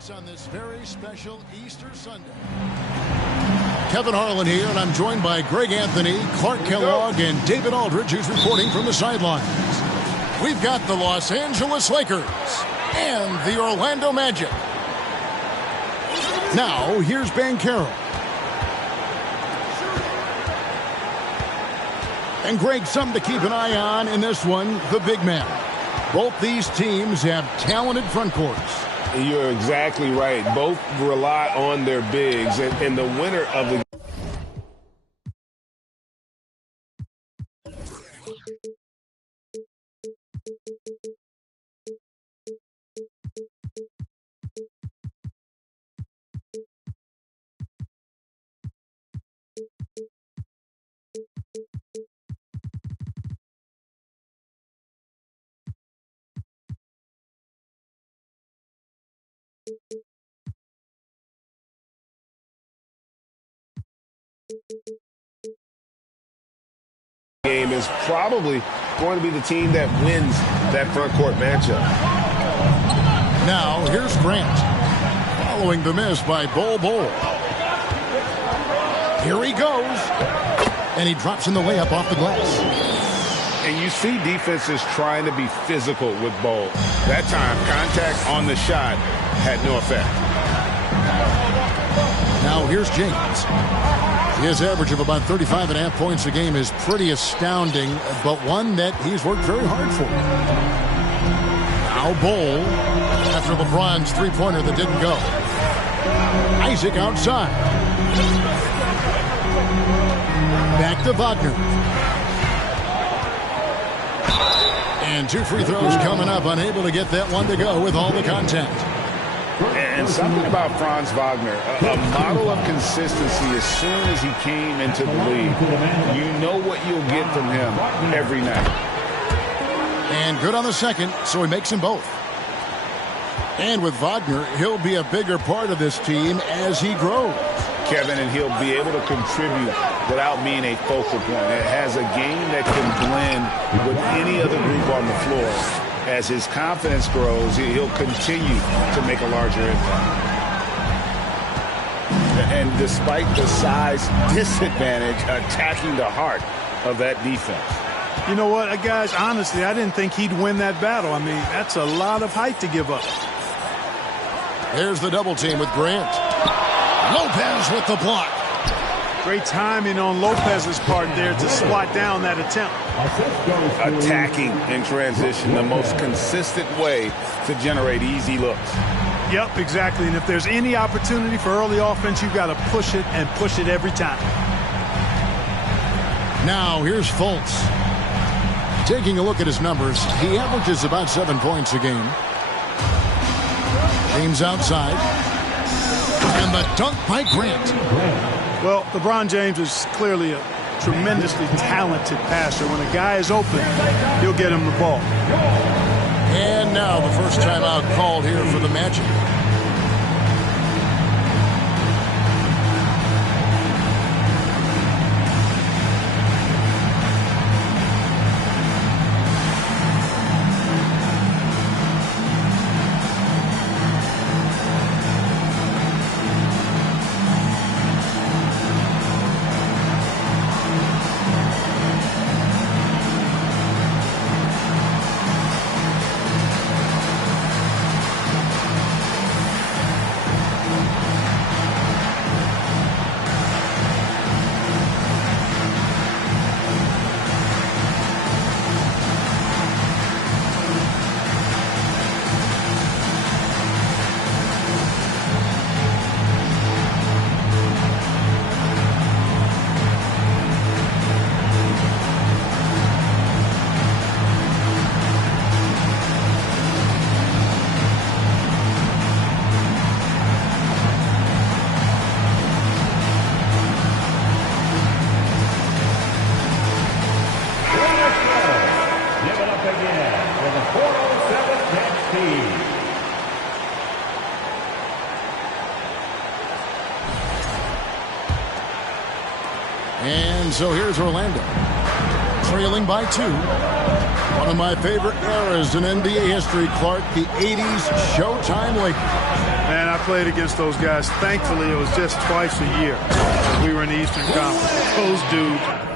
Sports on this very special Easter Sunday. Kevin Harlan here, and I'm joined by Greg Anthony, Clark Kellogg, and David Aldridge, who's reporting from the sidelines. We've got the Los Angeles Lakers and the Orlando Magic. Now, here's Banchero. And Greg, something to keep an eye on in this one, the big man. Both these teams have talented front courts. You're exactly right. Both rely on their bigs, and the winner of the game is probably going to be the team that wins that front court matchup. Now, here's Grant. Following the miss by Bol. Here he goes. And he drops in the layup off the glass. And you see defenses trying to be physical with Bol. That time, contact on the shot had no effect. Now here's James. His average of about 35.5 points a game is pretty astounding, but one that he's worked very hard for. Now Bol, after LeBron's three-pointer that didn't go. Isaac outside. Back to Wagner. And two free throws coming up, unable to get that one to go with all the contact. And something about Franz Wagner, a model of consistency as soon as he came into the league. You know what you'll get from him every night. And good on the second, so he makes them both. And with Wagner, he'll be a bigger part of this team as he grows. Kevin, and he'll be able to contribute without being a focal point. It has a game that can blend with any other group on the floor. As his confidence grows, he'll continue to make a larger impact. And despite the size disadvantage, attacking the heart of that defense. You know what, guys, honestly, I didn't think he'd win that battle. I mean, that's a lot of height to give up. There's the double team with Grant. Lopez with the block. Great timing on Lopez's part there to slot down that attempt. Attacking in transition, the most consistent way to generate easy looks. Yep, exactly. And if there's any opportunity for early offense, you've got to push it and push it every time. Now, here's Fultz. Taking a look at his numbers, he averages about 7 points a game. James outside. And the dunk by Grant. Well, LeBron James is clearly a tremendously talented passer. When a guy is open, he'll get him the ball. And now the first timeout called here for the Magic. And so here's Orlando, trailing by 2. One of my favorite eras in NBA history, Clark, the 80s Showtime Lakers. Man, I played against those guys. Thankfully, it was just twice a year. We were in the Eastern Conference. Those dudes.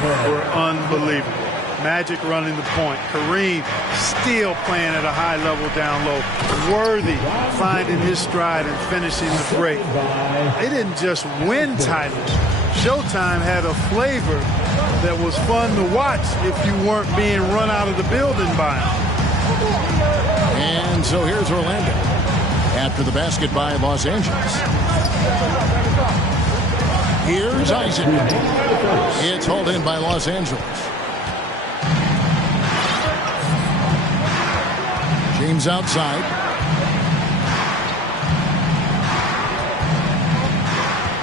Were unbelievable. Magic running the point. Kareem still playing at a high level down low. Worthy finding his stride and finishing the break. They didn't just win titles. Showtime had a flavor that was fun to watch if you weren't being run out of the building by them. And so here's Orlando after the basket by Los Angeles. Here's Isaac. It's hauled in by Los Angeles. James outside.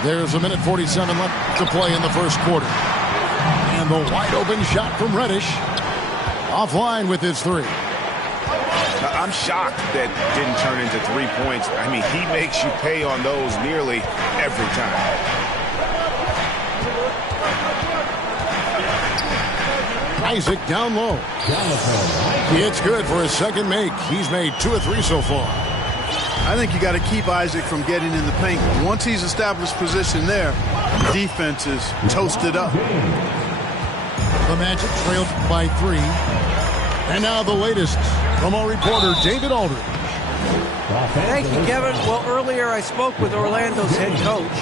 There's 1:47 left to play in the first quarter. And the wide open shot from Reddish. Offline with his three. I'm shocked that didn't turn into 3 points. I mean, he makes you pay on those nearly every time. Isaac down low. It's good for his second make. He's made 2 of 3 so far. I think you got to keep Isaac from getting in the paint. Once he's established position there, defense is toasted up. The Magic trailed by 3. And now the latest from our reporter, David Aldridge. Thank you, Kevin. Well, earlier I spoke with Orlando's head coach.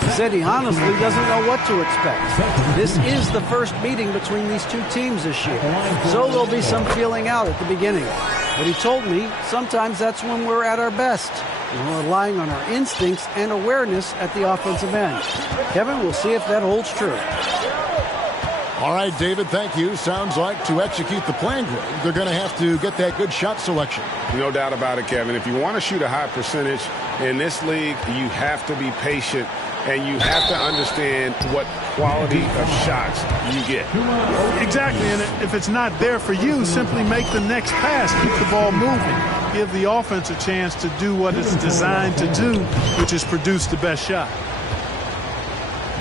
He said he honestly doesn't know what to expect. This is the first meeting between these two teams this year, so there'll be some feeling out at the beginning. But he told me sometimes that's when we're at our best. We're relying on our instincts and awareness at the offensive end. Kevin, we'll see if that holds true. All right, David, thank you. Sounds like to execute the plan, Greg, they're going to have to get that good shot selection. No doubt about it, Kevin. If you want to shoot a high percentage in this league, you have to be patient. And you have to understand what quality of shots you get. Exactly, and if it's not there for you, simply make the next pass. Keep the ball moving. Give the offense a chance to do what it's designed to do, which is produce the best shot.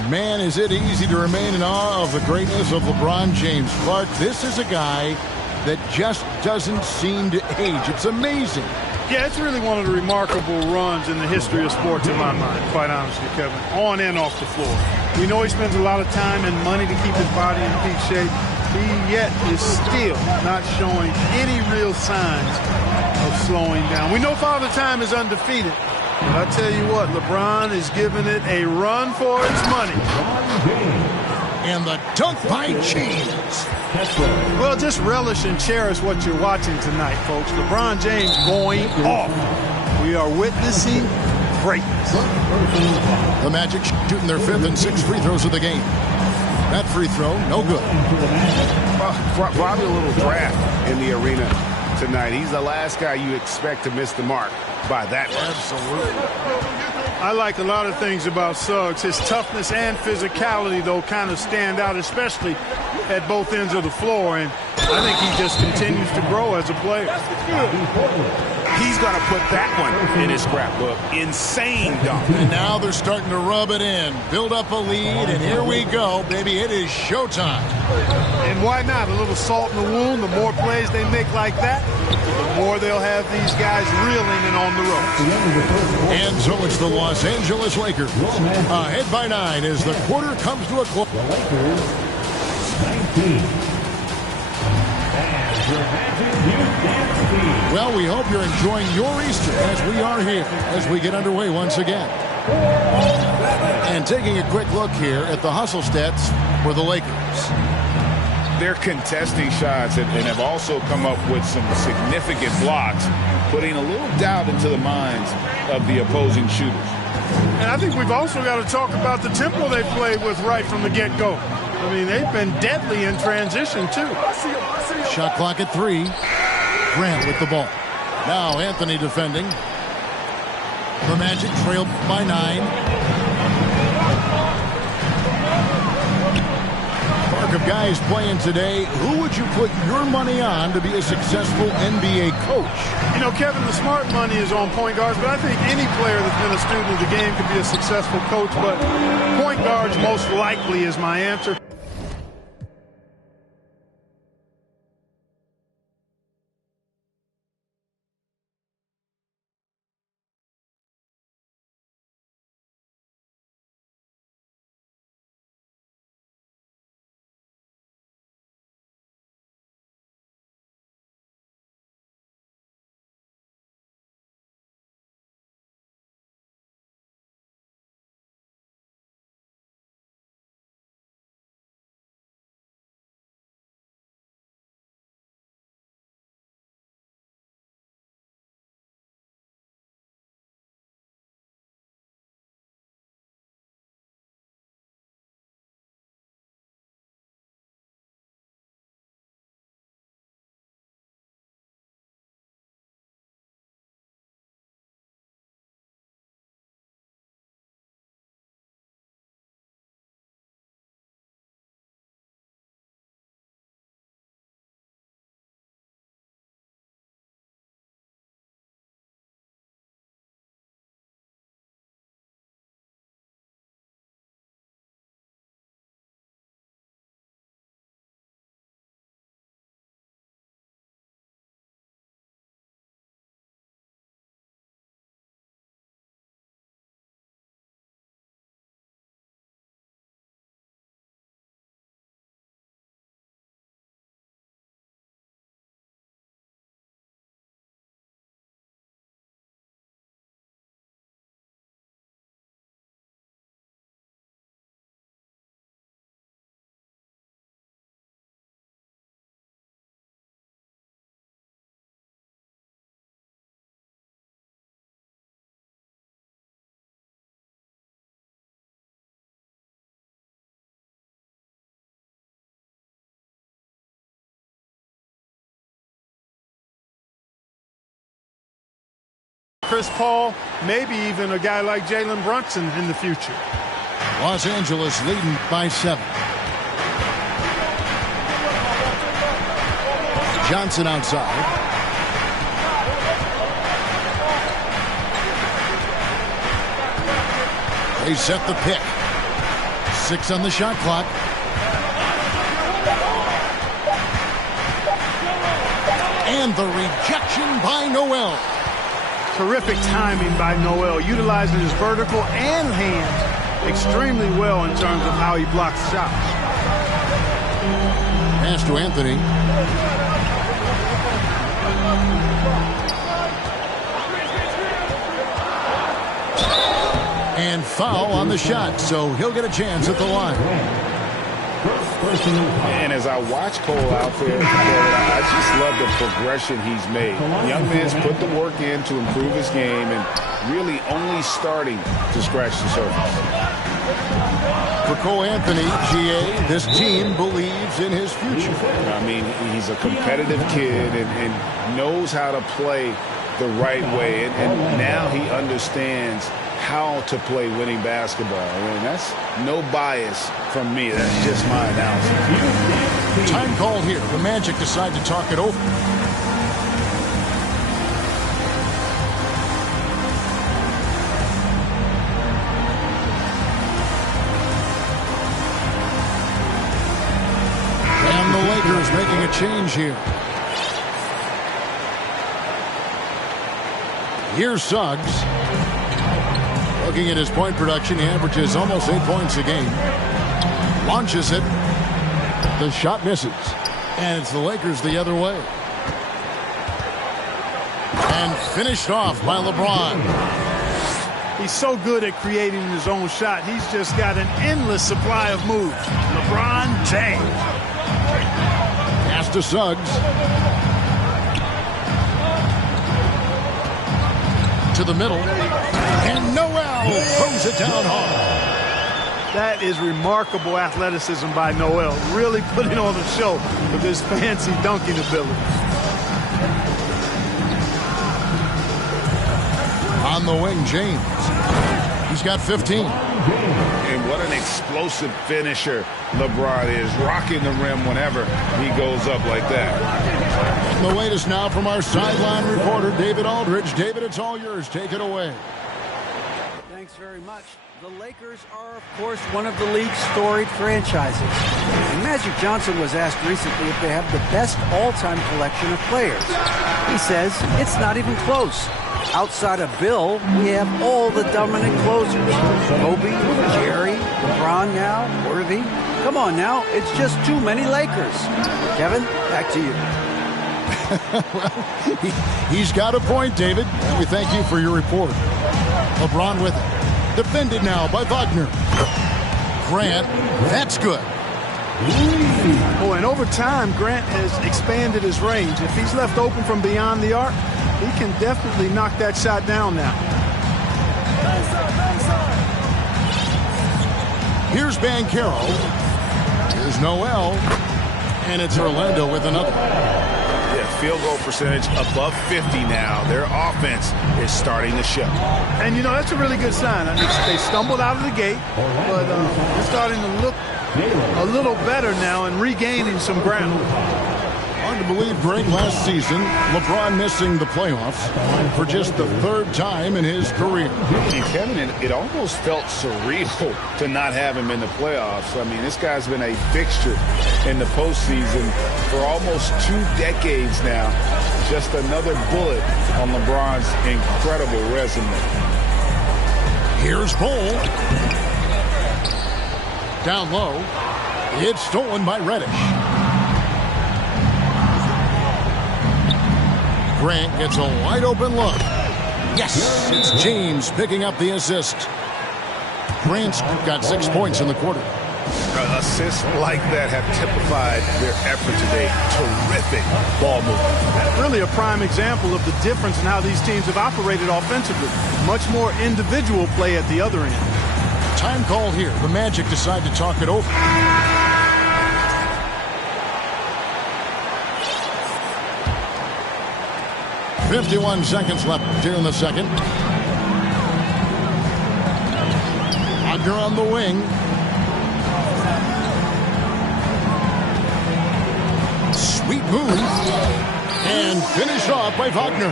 Man, is it easy to remain in awe of the greatness of LeBron James. Clark, this is a guy that just doesn't seem to age. It's amazing. Yeah, it's really one of the remarkable runs in the history of sports in my mind, quite honestly, Kevin, on and off the floor. We know he spends a lot of time and money to keep his body in peak shape. He yet is still not showing any real signs of slowing down. We know Father Time is undefeated, but I tell you what, LeBron is giving it a run for its money. And the dunk by James. Well, just relish and cherish what you're watching tonight, folks. LeBron James going off. We are witnessing greatness. The Magic shooting their 5th and 6th free throws of the game. That free throw, no good. Probably a little draft in the arena tonight. He's the last guy you expect to miss the mark by that much. Absolutely. I like a lot of things about Suggs. His toughness and physicality, though, kind of stand out, especially at both ends of the floor. And I think he just continues to grow as a player. He's going to put that one in his scrapbook. Insane dunk. And now they're starting to rub it in. Build up a lead, and here we go, baby. It is showtime. And why not? A little salt in the wound. The more plays they make like that, the more they'll have these guys reeling and on the ropes. And so it's the Los Angeles Lakers. Ahead by 9 as the quarter comes to a close. The Lakers, 19. Well, we hope you're enjoying your Easter as we are here as we get underway once again. And taking a quick look here at the hustle stats for the Lakers. They're contesting shots and have also come up with some significant blocks, putting a little doubt into the minds of the opposing shooters. And I think we've also got to talk about the tempo they played with right from the get-go. I mean, they've been deadly in transition, too. Shot clock at 3. Grant with the ball. Now Anthony defending. The Magic trail by 9. Mark of guys playing today, who would you put your money on to be a successful NBA coach? You know, Kevin, the smart money is on point guards, but I think any player that's been a student of the game could be a successful coach, but point guards most likely is my answer. Chris Paul, maybe even a guy like Jalen Brunson in the future. Los Angeles leading by 7. Johnson outside. They set the pick. 6 on the shot clock. And the rejection by Noel. Terrific timing by Noel, utilizing his vertical and hands extremely well in terms of how he blocks shots. Pass to Anthony. And foul on the shot, so he'll get a chance at the line. And as I watch Cole out there, I just love the progression he's made. Young man's put the work in to improve his game and really only starting to scratch the surface. For Cole Anthony, GA, this team believes in his future. I mean, he's a competitive kid and knows how to play the right way. And now he understands how to play winning basketball. I mean, that's no bias from me. That's just my analysis. Time called here. The Magic decide to talk it over. And the Lakers making a change here. Here's Suggs. Looking at his point production, he averages almost 8 points a game. Launches it. The shot misses. And it's the Lakers the other way. And finished off by LeBron. He's so good at creating his own shot. He's just got an endless supply of moves. LeBron James. Pass to Suggs. To the middle. And Noel throws it down hard. That is remarkable athleticism by Noel. Really putting on the show with his fancy dunking ability. On the wing, James. He's got 15. And what an explosive finisher LeBron is. Rocking the rim whenever he goes up like that. The latest now from our sideline reporter, David Aldridge. David, it's all yours. Take it away. Thanks very much. The Lakers are, of course, one of the league's storied franchises. And Magic Johnson was asked recently if they have the best all-time collection of players. He says it's not even close. Outside of Bill, we have all the dominant closers. Kobe, Jerry, LeBron now, Worthy. Come on now, it's just too many Lakers. Kevin, back to you. Well, he's got a point, David. And we thank you for your report. LeBron with it. Defended now by Wagner. Grant, that's good. Oh, and over time, Grant has expanded his range. If he's left open from beyond the arc, he can definitely knock that shot down now. Here's Banchero. Here's Noel. And it's Orlando with another. Yeah, field goal percentage above 50 now. Their offense is starting to show. And, you know, that's a really good sign. I mean, they stumbled out of the gate, but they're starting to look a little better now and regaining some ground. Hard to believe, Greg, last season, LeBron missing the playoffs for just the third time in his career. And Kevin, it almost felt surreal to not have him in the playoffs. I mean, this guy's been a fixture in the postseason for almost 2 decades now. Just another bullet on LeBron's incredible resume. Here's Bull. Down low. It's stolen by Reddish. Grant gets a wide open look. Yes, it's James picking up the assist. Grant's got 6 points in the quarter. Assists like that have typified their effort today. Terrific ball movement. Really a prime example of the difference in how these teams have operated offensively. Much more individual play at the other end. Time called here. The Magic decide to talk it over. 51 seconds left here in the second. Wagner on the wing. Sweet move. And finished off by Wagner.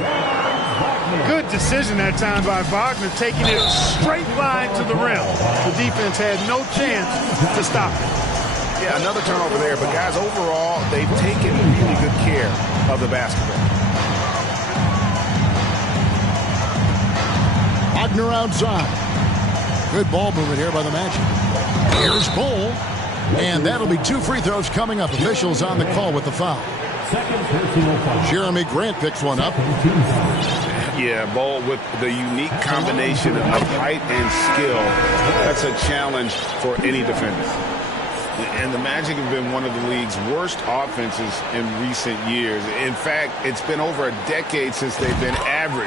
Good decision that time by Wagner, taking it straight line to the rim. The defense had no chance to stop it. Yeah, another turnover there, but guys, overall, they've taken really good care of the basketball. Wagner outside. Good ball movement here by the Magic. Here's Bull. And that'll be 2 free throws coming up. Officials on the call with the foul. Jeremy Grant picks one up. Yeah, Bull with the unique combination of height and skill. That's a challenge for any defender. And the Magic have been one of the league's worst offenses in recent years. In fact, it's been over a decade since they've been average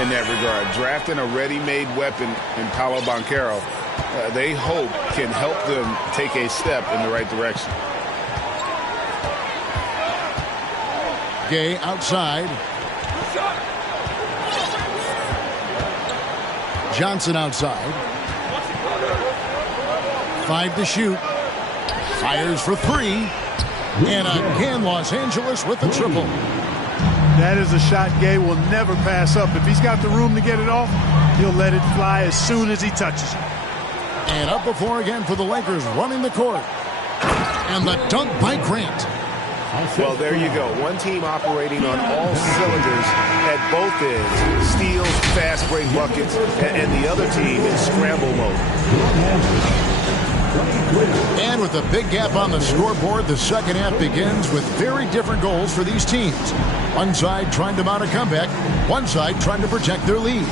in that regard. Drafting a ready-made weapon in Paolo Banchero, they hope can help them take a step in the right direction. Gay outside. Johnson outside. 5 to shoot. Fires for 3. And again, Los Angeles with the triple. That is a shot Gay will never pass up. If he's got the room to get it off, he'll let it fly as soon as he touches it. And up before again for the Lakers, running the court. And the dunk by Grant. Well, there you go. One team operating on all cylinders at both ends. Steals, fast break buckets, and the other team in scramble mode. And with a big gap on the scoreboard, the second half begins with very different goals for these teams. One side trying to mount a comeback, one side trying to protect their lead.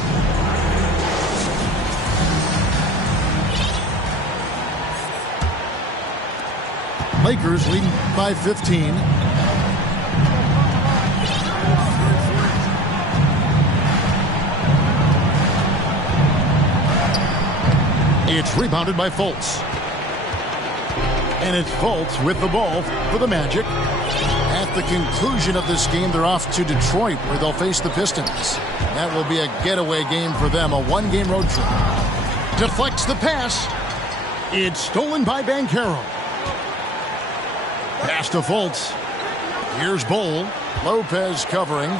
Lakers leading by 15. It's rebounded by Fultz. And it's Fultz with the ball for the Magic. At the conclusion of this game, they're off to Detroit, where they'll face the Pistons. That will be a getaway game for them, a one-game road trip. Deflects the pass. It's stolen by Banchero. Pass to Fultz. Here's Bol. Lopez covering.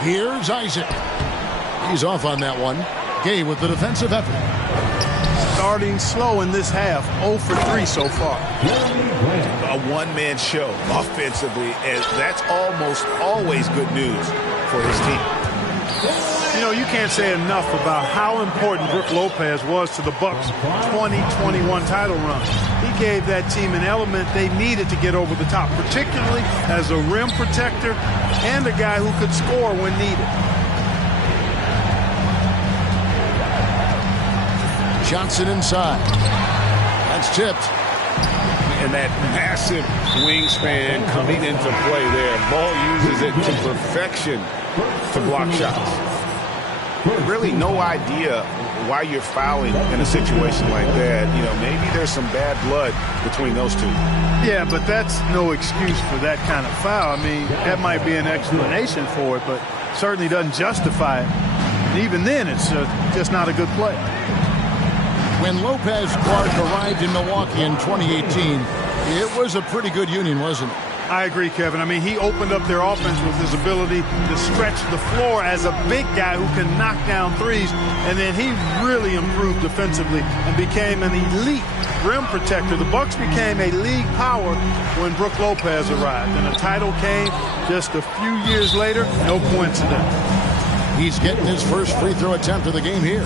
Here's Isaac. He's off on that one. Gay with the defensive effort. Starting slow in this half, 0 for 3 so far. A one-man show offensively, and that's almost always good news for his team. You know, you can't say enough about how important Brook Lopez was to the Bucks' 2021 title run. He gave that team an element they needed to get over the top, particularly as a rim protector and a guy who could score when needed. Johnson inside. That's tipped. And that massive wingspan coming into play there. Ball uses it to perfection to block shots. Really no idea why you're fouling in a situation like that. You know, maybe there's some bad blood between those two. Yeah, but that's no excuse for that kind of foul. I mean, that might be an explanation for it, but certainly doesn't justify it. And even then, it's just not a good play. When Lopez Clark arrived in Milwaukee in 2018, it was a pretty good union, wasn't it? I agree, Kevin. I mean, he opened up their offense with his ability to stretch the floor as a big guy who can knock down threes, and then he really improved defensively and became an elite rim protector. The Bucks became a league power when Brook Lopez arrived, and the title came just a few years later. No coincidence. He's getting his first free throw attempt of the game here.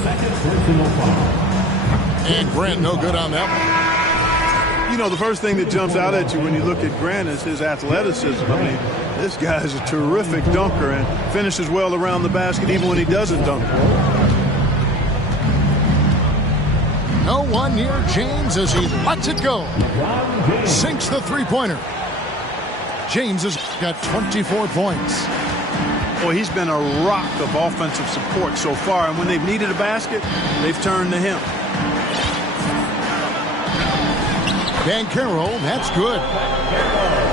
And Grant no good on that one. You know, the first thing that jumps out at you when you look at Grant is his athleticism. I mean, this guy is a terrific dunker and finishes well around the basket even when he doesn't dunk. No one near James as he lets it go. Sinks the three-pointer. James has got 24 points. Boy, he's been a rock of offensive support so far, and when they've needed a basket, they've turned to him. Banchero, that's good.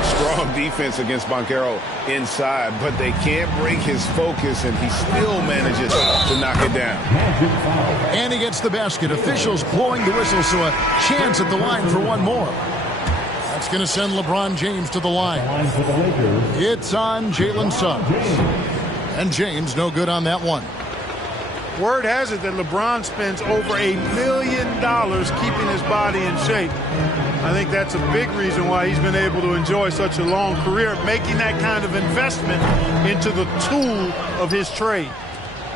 Strong defense against Banchero inside, but they can't break his focus, and he still manages to knock it down. And he gets the basket. Officials blowing the whistle, so a chance at the line for one more. That's going to send LeBron James to the line. It's on Jalen Suggs. And James no good on that one. Word has it that LeBron spends over $1 million keeping his body in shape. I think that's a big reason why he's been able to enjoy such a long career, making that kind of investment into the tool of his trade.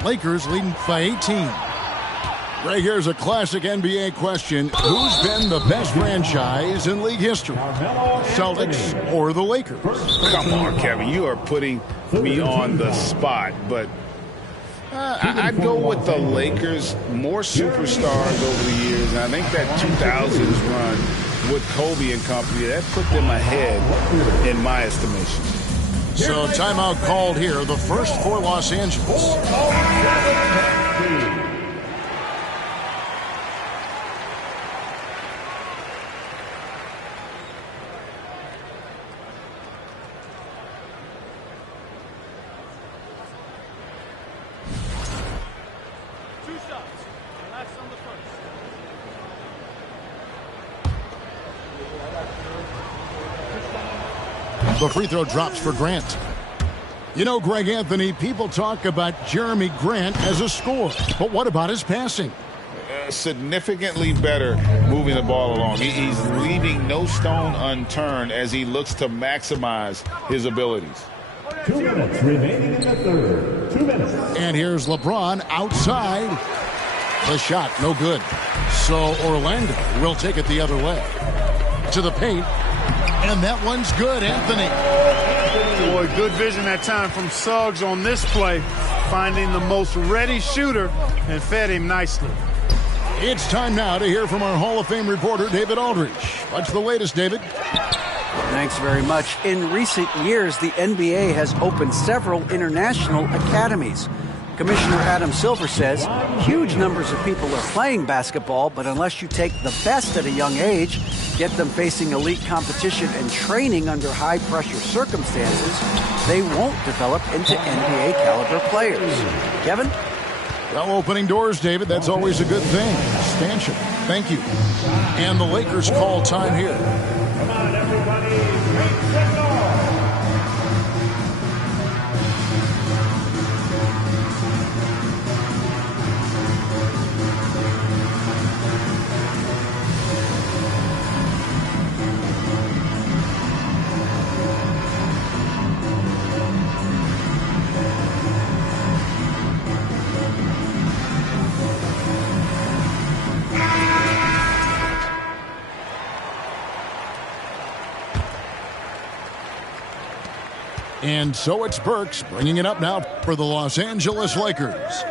Lakers leading by 18. Right here's a classic NBA question. Who's been the best franchise in league history? Celtics or the Lakers? Come on, Kevin. You are putting me on the spot, but I'd go with the Lakers. More superstars over the years, and I think that 2000s run with Kobe and company, that put them ahead in my estimation. So timeout called here, the first for Los Angeles. The free throw drops for Grant. You know, Greg Anthony, people talk about Jeremy Grant as a scorer, but what about his passing? Significantly better moving the ball along. He's leaving no stone unturned as he looks to maximize his abilities. 2 minutes remaining in the third. 2 minutes. And here's LeBron outside. The shot, no good. So Orlando will take it the other way. To the paint. And that one's good, Anthony. Boy, good vision that time from Suggs on this play. Finding the most ready shooter and fed him nicely. It's time now to hear from our Hall of Fame reporter, David Aldridge. What's the latest, David? Thanks very much. In recent years, the NBA has opened several international academies. Commissioner Adam Silver says huge numbers of people are playing basketball, but unless you take the best at a young age, get them facing elite competition and training under high-pressure circumstances, they won't develop into NBA-caliber players. Kevin? Well, opening doors, David, that's always a good thing. Expansion. Thank you. And the Lakers call time here. Come on, everybody. Make some noise. And so it's Burks bringing it up now for the Los Angeles Lakers.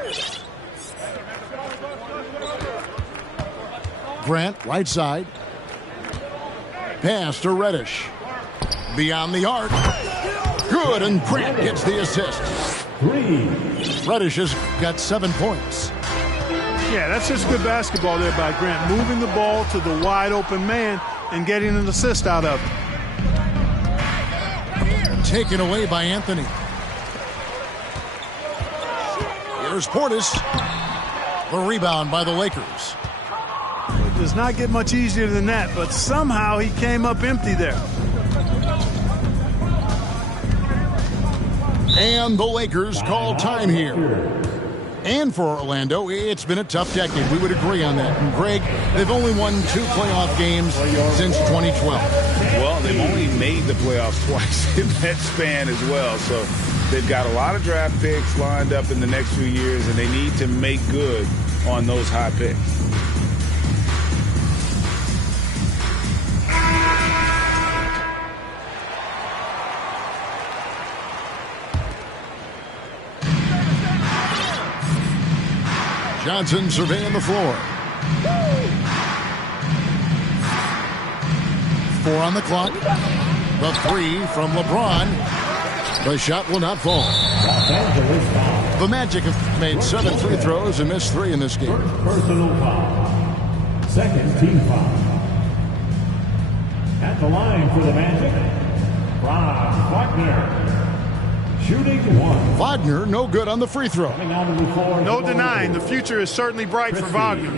Grant, right side. Pass to Reddish. Beyond the arc. Good, and Grant gets the assist. 3. Reddish has got 7 points. Yeah, that's just good basketball there by Grant. Moving the ball to the wide open man and getting an assist out of it. Taken away by Anthony. Here's Portis. The rebound by the Lakers. It does not get much easier than that, but somehow he came up empty there. And the Lakers call time here. And for Orlando, it's been a tough decade. We would agree on that. And Greg, they've only won 2 playoff games since 2012. Well, they've only made the playoffs twice in that span as well. So they've got a lot of draft picks lined up in the next few years, and they need to make good on those high picks. Johnson surveying the floor. 4 on the clock. The 3 from LeBron. The shot will not fall. The Magic have made 7 free throws and missed 3 in this game. Personal foul. Second team foul. At the line for the Magic, Franz Wagner. Shooting 1. Wagner, no good on the free throw. No denying, the future is certainly bright for Wagner.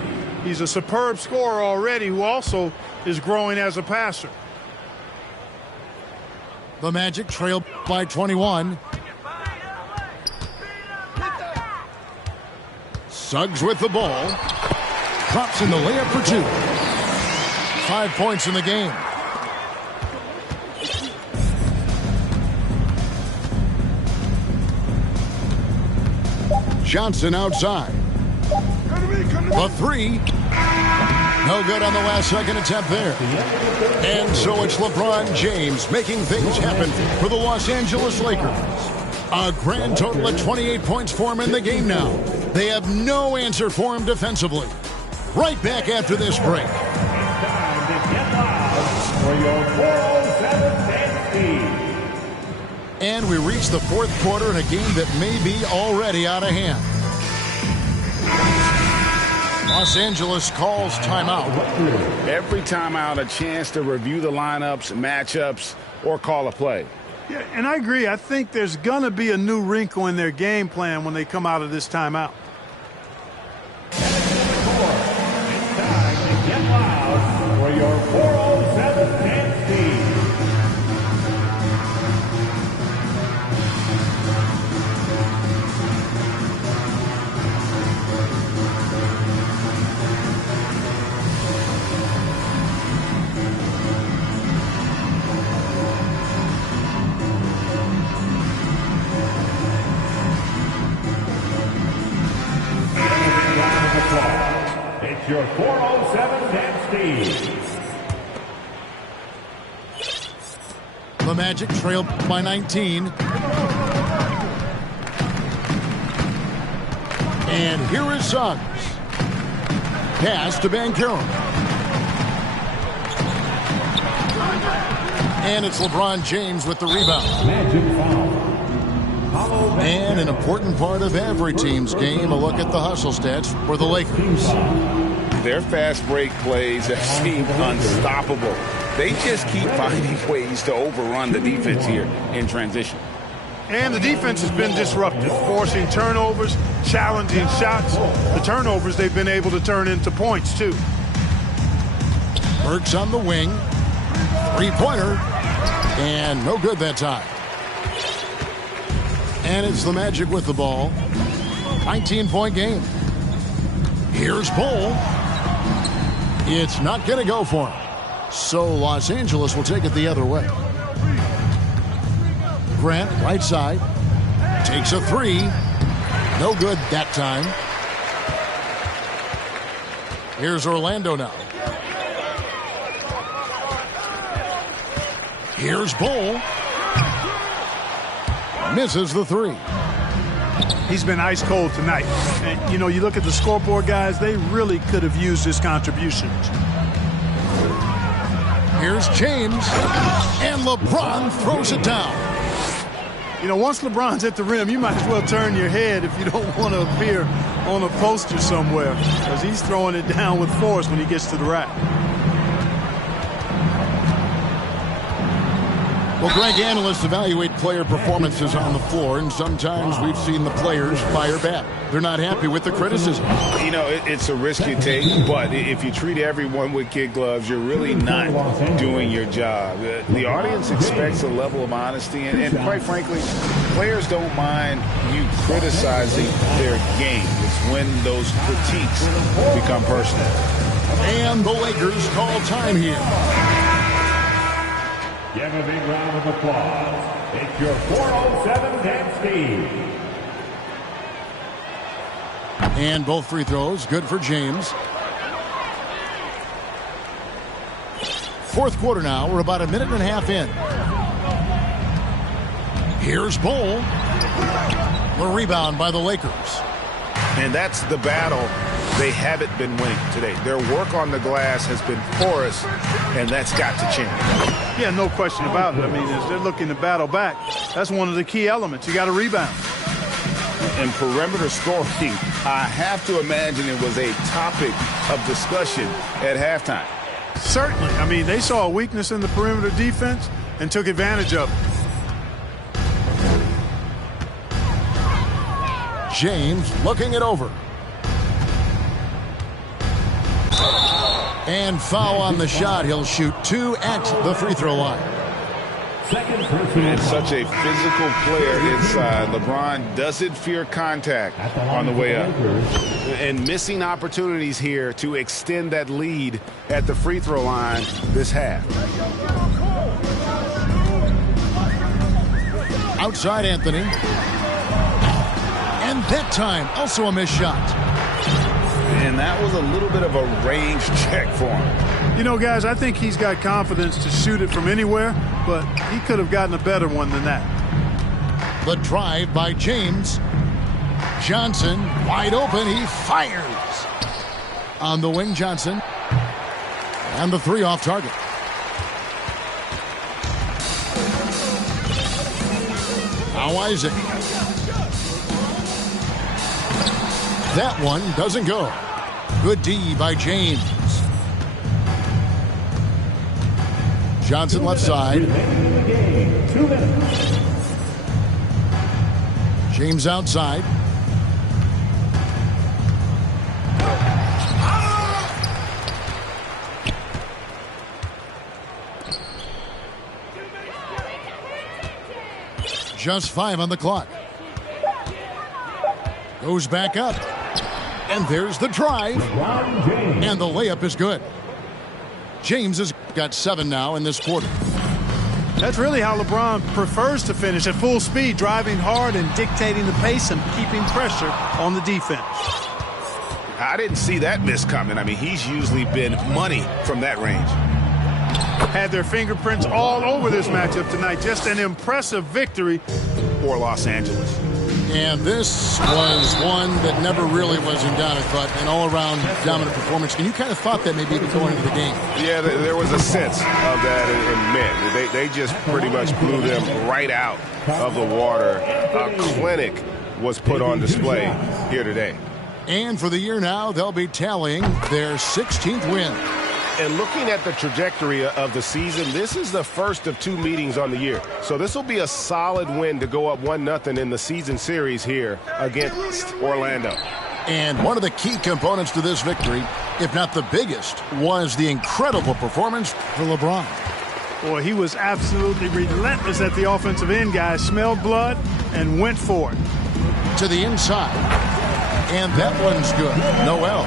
He's a superb scorer already who also is growing as a passer. The Magic trail by 21. Suggs with the ball. Drops in the layup for 2. 5 points in the game. Johnson outside. The 3. No good on the last second attempt there. And so it's LeBron James making things happen for the Los Angeles Lakers. A grand total of 28 points for him in the game now. They have no answer for him defensively. Right back after this break. And we reach the 4th quarter in a game that may be already out of hand. Los Angeles calls timeout. Every timeout, a chance to review the lineups, matchups, or call a play. Yeah, and I agree. I think there's going to be a new wrinkle in their game plan when they come out of this timeout. It's time to get loud for your 407 dance team. your 407 Dan Steve. The Magic trail by 19. And here is Suggs. Pass to Banchero. And it's LeBron James with the rebound. Magic foul. And an important part of every team's game, a look at the hustle stats for the Lakers. Their fast break plays have seemed unstoppable. They just keep finding ways to overrun the defense here in transition. And the defense has been disruptive, forcing turnovers, challenging shots. The turnovers they've been able to turn into points, too. Burks on the wing. Three-pointer. And no good that time. And it's the Magic with the ball. 19-point game. Here's Bull. It's not going to go for him. So Los Angeles will take it the other way. Grant, right side. Takes a three. No good that time. Here's Orlando now. Here's Bull. Misses the three. He's been ice cold tonight. And, you know, you look at the scoreboard, guys, they really could have used his contributions. Here's James. And LeBron throws it down. You know, once LeBron's at the rim, you might as well turn your head if you don't want to appear on a poster somewhere, because he's throwing it down with force when he gets to the rack. Well, Greg, analysts evaluate player performances on the floor, and sometimes we've seen the players fire back. They're not happy with the criticism. You know, it's a risk you take, but if you treat everyone with kid gloves, you're really not doing your job. The audience expects a level of honesty, and quite frankly, players don't mind you criticizing their game. It's when those critiques become personal. And the Lakers call time here. Give a big round of applause. It's your 407 Dan Steve. And both free throws, good for James. Fourth quarter now. We're about a minute and a half in. Here's Bull. The rebound by the Lakers. And that's the battle they haven't been winning today. Their work on the glass has been porous, and that's got to change. Yeah, no question about it. I mean, as they're looking to battle back, that's one of the key elements. You got to rebound. And perimeter scoring, I have to imagine it was a topic of discussion at halftime. Certainly. I mean, they saw a weakness in the perimeter defense and took advantage of it. James looking it over. And foul on the shot. He'll shoot two at the free throw line. And such a physical player inside. LeBron doesn't fear contact on the way up. And missing opportunities here to extend that lead at the free throw line this half. Outside Anthony. And that time, also a missed shot. And that was a little bit of a range check for him. You know, guys, I think he's got confidence to shoot it from anywhere, but he could have gotten a better one than that. The drive by James. Johnson, wide open, he fires. On the wing, Johnson. And the three off target. Now Isaac. That one doesn't go. Good D by James. Johnson left side. James outside. Just 5 on the clock. Goes back up. And there's the drive. And the layup is good. James has got 7 now in this quarter. That's really how LeBron prefers to finish, at full speed, driving hard and dictating the pace and keeping pressure on the defense. I didn't see that miss coming. I mean, he's usually been money from that range. Had their fingerprints all over this matchup tonight. Just an impressive victory for Los Angeles. And this was one that never really was in doubt, but an all-around dominant performance. And you kind of thought that maybe going into the game. Yeah, there was a sense of that in men. They just pretty much blew them right out of the water. A clinic was put on display here today. And for the year now, they'll be tallying their 16th win. And looking at the trajectory of the season, this is the first of 2 meetings on the year. So this will be a solid win to go up 1-0 in the season series here against Orlando. And one of the key components to this victory, if not the biggest, was the incredible performance for LeBron. Boy, he was absolutely relentless at the offensive end, guys. Smelled blood and went for it. To the inside. And that one's good. Noel.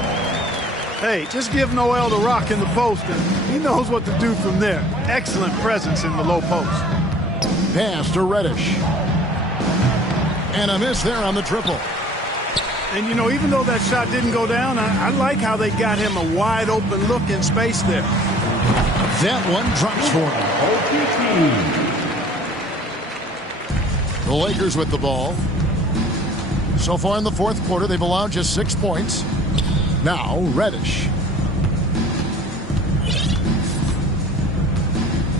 Hey, just give Noel the rock in the post, and he knows what to do from there. Excellent presence in the low post. Pass to Reddish. And a miss there on the triple. And, you know, even though that shot didn't go down, I like how they got him a wide-open look in space there. That one drops for him. The Lakers with the ball. So far in the fourth quarter, they've allowed just 6 points. Now, Reddish.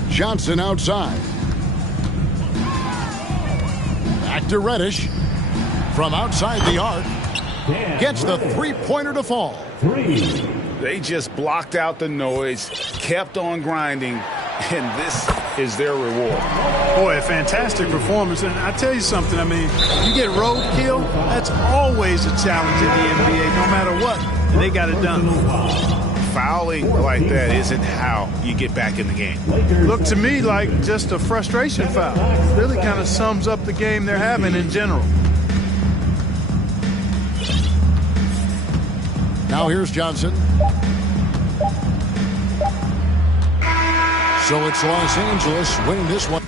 Johnson outside. Back to Reddish. From outside the arc. Gets the three-pointer to fall. They just blocked out the noise, kept on grinding, and this is their reward. Boy, a fantastic performance. And I tell you something, I mean, you get roadkill, that's always a challenge in the NBA, no matter what. And they got it done. Fouling like that isn't how you get back in the game. Looked to me like just a frustration foul. Really kind of sums up the game they're having in general. Now here's Johnson. So it's Los Angeles winning this one.